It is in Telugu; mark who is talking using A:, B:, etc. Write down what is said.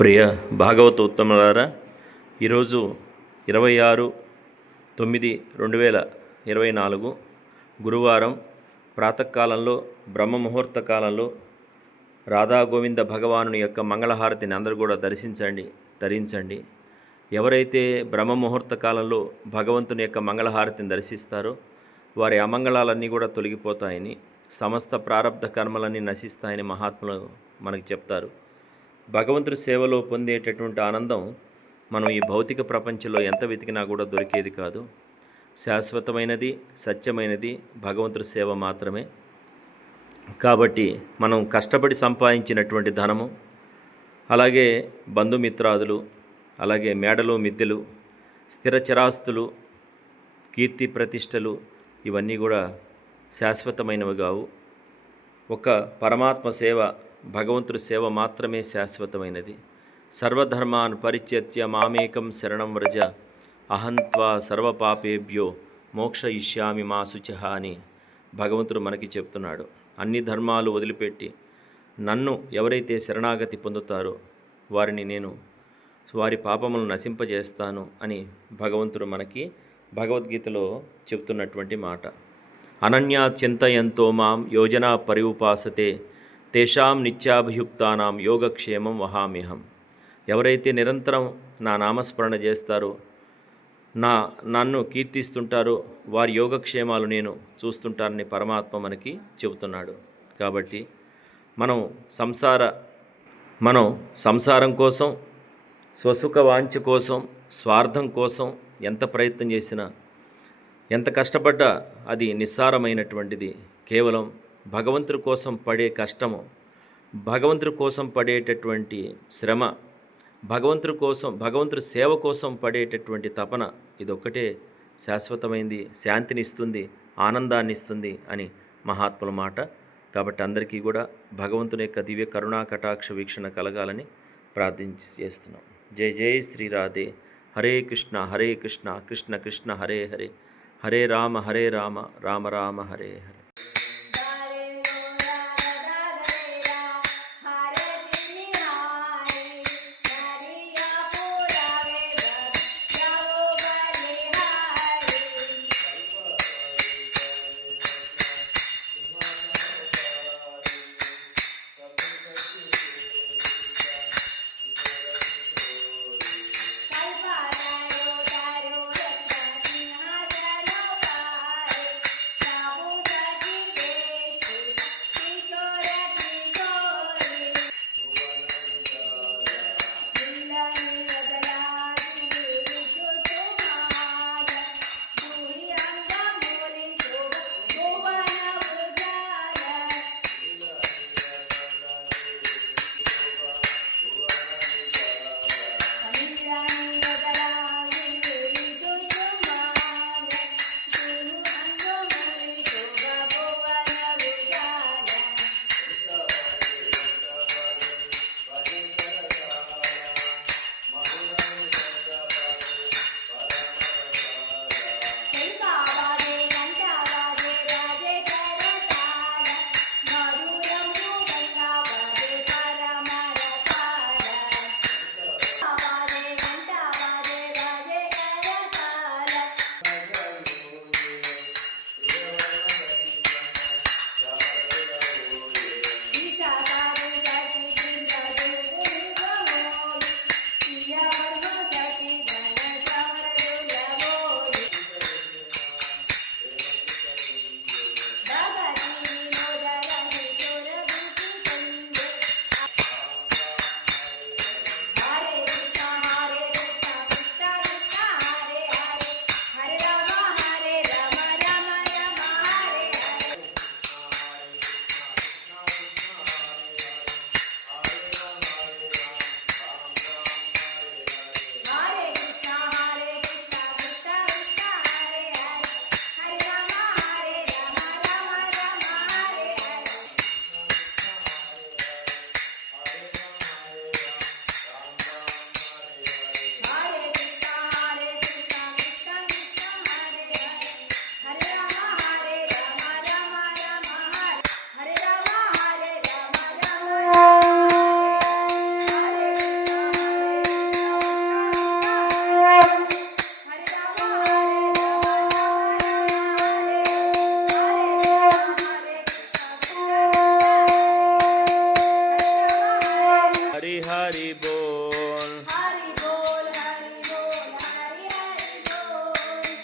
A: ప్రియ భాగవత ఉత్తములారా ఈరోజు ఇరవై ఆరు తొమ్మిది రెండు వేల ఇరవై నాలుగు గురువారం ప్రాతకాలంలో బ్రహ్మ ముహూర్త కాలంలో రాధాగోవింద భగవాను భగవానుని యొక్క మంగళహారతిని అందరూ కూడా దర్శించండి ధరించండి ఎవరైతే బ్రహ్మ ముహూర్త కాలంలో భగవంతుని యొక్క మంగళహారతిని దర్శిస్తారో వారి అమంగళాలన్నీ కూడా తొలగిపోతాయని సమస్త ప్రారంధ కర్మలన్నీ నశిస్తాయని మహాత్ములు మనకు చెప్తారు. భగవంతుడి సేవలో పొందేటటువంటి ఆనందం మనం ఈ భౌతిక ప్రపంచంలో ఎంత వెతికినా కూడా దొరికేది కాదు. శాశ్వతమైనది సత్యమైనది భగవంతుడి సేవ మాత్రమే. కాబట్టి మనం కష్టపడి సంపాదించినటువంటి ధనము అలాగే బంధుమిత్రాదులు అలాగే మేడలు మిద్దెలు స్థిర చిరాస్తులు కీర్తి ప్రతిష్టలు ఇవన్నీ కూడా శాశ్వతమైనవి కావు. ఒక పరమాత్మ సేవ భగవంతుడి సేవ మాత్రమే శాశ్వతమైనది. సర్వధర్మాన్ పరిత్యత్య మామేకం శరణం వ్రజ అహంత్వా సర్వపాపేభ్యో మోక్ష ఇష్యామి మా శుచహ అని భగవంతుడు మనకి చెప్తున్నాడు. అన్ని ధర్మాలు వదిలిపెట్టి నన్ను ఎవరైతే శరణాగతి పొందుతారో వారిని నేను వారి పాపములను నశింపజేస్తాను అని భగవంతుడు మనకి భగవద్గీతలో చెప్తున్నటువంటి మాట. అనన్యా చింతయంతో మాం యోజనా పరివుపాసతే తేషాం నిత్యాభియుక్తానాం యోగక్షేమం వహామ్యహం. ఎవరైతే నిరంతరం నా నామస్మరణ చేస్తారో నా నన్ను కీర్తిస్తుంటారో వారి యోగక్షేమాలు నేను చూస్తుంటానని పరమాత్మ మనకి చెబుతున్నాడు. కాబట్టి మనం సంసార మనం సంసారం కోసం స్వసుఖ వాంఛ కోసం స్వార్థం కోసం ఎంత ప్రయత్నం చేసినా ఎంత కష్టపడ్డా అది నిస్సారమైనటువంటిది. కేవలం భగవంతుడి కోసం పడే కష్టము భగవంతుడి కోసం పడేటటువంటి శ్రమ భగవంతుడి కోసం భగవంతుడి సేవ కోసం పడేటటువంటి తపన ఇదొక్కటే శాశ్వతమైంది శాంతిని ఇస్తుంది ఆనందాన్ని ఇస్తుంది అని మహాత్ముల మాట. కాబట్టి అందరికీ కూడా భగవంతుని యొక్క దివ్య కరుణా కటాక్ష వీక్షణ కలగాలని ప్రార్థించి చేస్తున్నాం. జయ జయ శ్రీ రాధే. హరే కృష్ణ హరే కృష్ణ కృష్ణ కృష్ణ హరే హరే. హరే రామ హరే రామ రామ రామ హరే హరే.